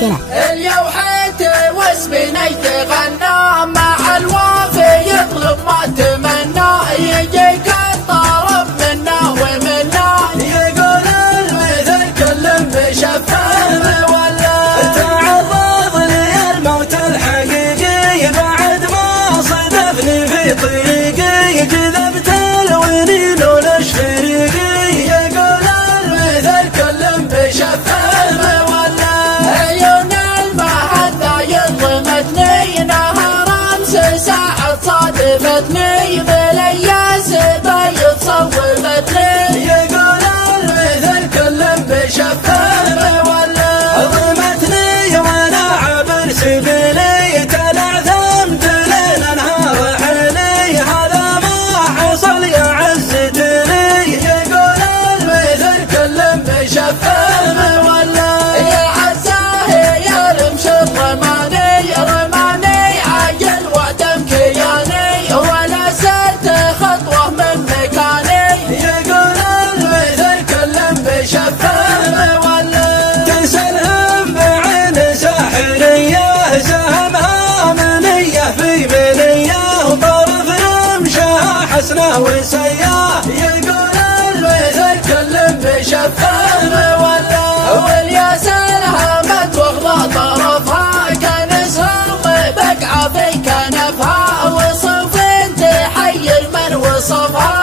سنة. اليوحيت واسبنيت غنى مع الوافي يطلب ما تمنى، يجيك الطرب منا ومنا، يقول المثل كل بشفه ولا تعرض لي الموت الحقيقي بعد ما صدفني في طريقي، جذبت الونين والشريقي، يقول المثل كل بشفه ولا عيون المحنة يظلمتني نهار امس ساعة صادفتني بالياس بيض صوبتني، يقول المثل كل بشفه ولا ظلمتني وانا عبر سبيلي، تلعثمت ليل نهار حيلي، هذا ما حصل يا عزتني، يقول المثل كل بشفه ولا يا عزاه يا رمش الرماني، رماني عاجل وعدم كياني، ولا زلت خطوة من مكاني، يقول المثل كل بشفه ولا تسلهم بعين ساحرية، سهمها منية في بنية، وطرف رمشها حسنة وسياه، يقول المثل كل بشفه ولا والياس الهامت واغلى طرفها، كان سهم بقعة في كنفها، وصف تحير من وصفها.